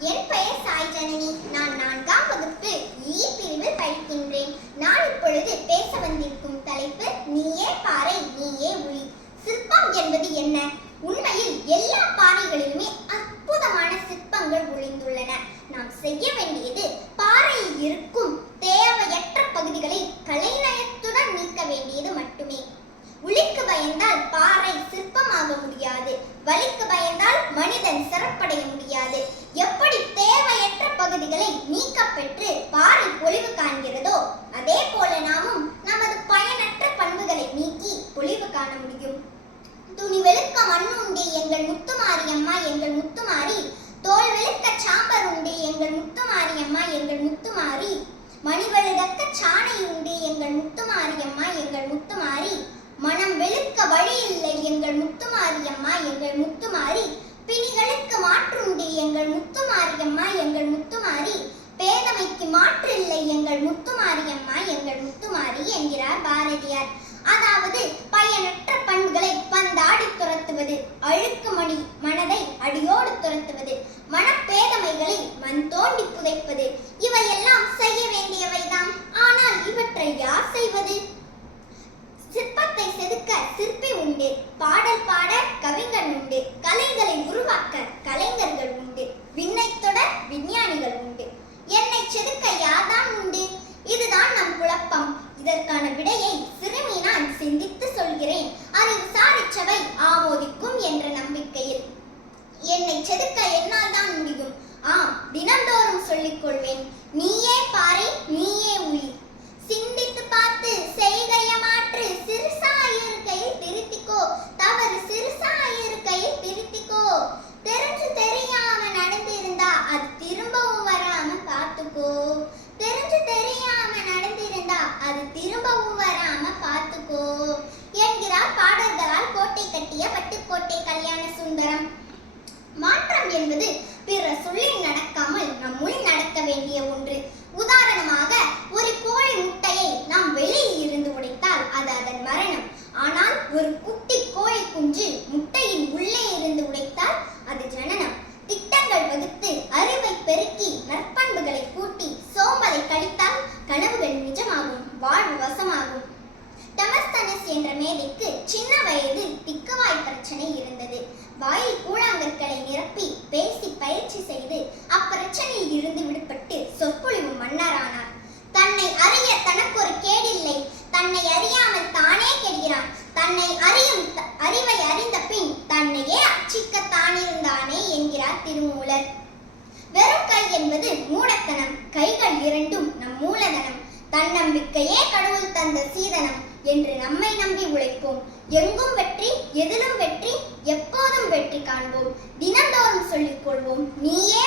என் பெயர் சாய் ஜனனி. நான் நான்காம் வகுப்பு ஈ பிரிவில் படிக்கின்றேன். நான் இப்பொழுது பேச வந்திருக்கும் தலைப்பு நீயே பாறை நீயே ஒளி சிற்பம் என்பது என்ன? உண்மையில் எல்லா பாறைகளிலுமே அற்புதமான சிற்பங்கள் ஒளிந்துள்ளன. நாம் செய்ய வேண்டியது பாறையில் இருக்கும் தேவையற்ற பகுதிகளை கலைநயத்துடன் நீக்க வேண்டியது மட்டுமே. உளிக்கு பயந்தால் பாறை சிற்பமாக முடியாது. வலிக்கு பயந்தால் மனிதன் சிறப்படைய முடியாது. பெற்று பாறை பொலிவு காண்கிறதோ? அதே போல நாமும் நமது பயனற்ற பண்புகளை நீக்கி பொலிவு காண முடியும். துணி வெளுக்க மண் உண்டு எங்கள் முத்துமாரியம்மா எங்கள் முத்துமாரி. தோல் வெளுக்க சாம்பர் உண்டு எங்கள் முத்துமாரி அம்மா எங்கள் முத்துமாரி. மணி மணிவழுதக்க சாணை உண்டு எங்கள் முத்துமாரி அம்மா எங்கள் முத்துமாரி. மனம் வெளுக்க வழி இல்லை எங்கள் முத்துமாரி பிணிகளுக்கு மாற்றுண்டு எங்கள் முத்துமாரியம்மா எங்கள் முத்துமாரி பேதமைக்கு மாற்று இல்லை எங்கள் முத்துமாரியம்மா எங்கள் முத்துமாரி என்கிறார் பாரதியார். அதாவது பயனற்ற பண்புகளை பந்தாடி துரத்துவது அழுக்கு மணி மனதை அடியோடு துரத்துவது மனப்பேதமைகளை மண் தோண்டி புதைப்பது இவையெல்லாம் செய்ய வேண்டியவைதான் ஆனால் இவற்றை யார் செய்வது? சிற்பத்தை செதுக்க சிற்பி உண்டு பாடல் பாட கவிஞன் உண்டு கலைகளை உருவாக்க கலைஞர்கள் உண்டு விண்ணை தொட விஞ்ஞானிகள் உண்டு என்னை செதுக்க யார்தான் உண்டு இதுதான் நம் குழப்பம் இதற்கான விடையை சிறுமி நான் சிந்தித்து சொல்கிறேன் அறிவு சாரிச்சவை ஆமோதிக்கும் என்ற நம்பிக்கையில் என்னை செதுக்க என்னால் தான் முடியும் ஆம் தினந்தோறும் சொல்லிக் கொள்வேன் நீயே பாறை நீயே உளி சிந்தித்து பார்த்து செய்கைய மாற்று சிறுசா இருக்கையில் திருத்திக்கோ. தவறு சிறுசா இருக்கையில் திருத்திக்கோ. தெரிஞ்சு தெரியாம நடந்திருந்தா அது திரும்பவும் வராம பார்த்துக்கோ. தெரிஞ்சு தெரியாம நடந்திருந்தா அது திரும்பவும் வராம பார்த்துக்கோ. என்கிறார் பாடல்களால் கோட்டை கட்டிய பட்டுக்கோட்டை கல்யாண சுந்தர். டமஸ்தனஸ் என்ற மேதைக்கு சின்ன வயதில் திக்குவாய் பிரச்சனை இருந்தது. வாயில் கூழாங்கற்களை நிரப்பி பேசி பயிற்சி செய்து அப்பிரச்சனையில் இருந்து விடுபட்டு சொற்பொழிவு மன்னரானார். தன்னை அறிய தனக்கு ஒரு கேடில்லை. தன்னை அறியாமல் தானே கெடுகிறான். தன்னை அறியும் அறிவை அறிந்த பின் தன்னையே அச்சிக்கத்தானிருந்தானே என்கிறார் திருமூலர். வெறும் கை என்பது மூடத்தனம். கைகள் தன்னம்பிக்கையே கடவுள் தந்த சீதனம் என்று நம்மை நம்பி உழைப்போம். எங்கும் வெற்றி எதிலும் வெற்றி எப்போதும் வெற்றி காண்போம். தினந்தோறும் சொல்லிக் கொள்வோம் நீயே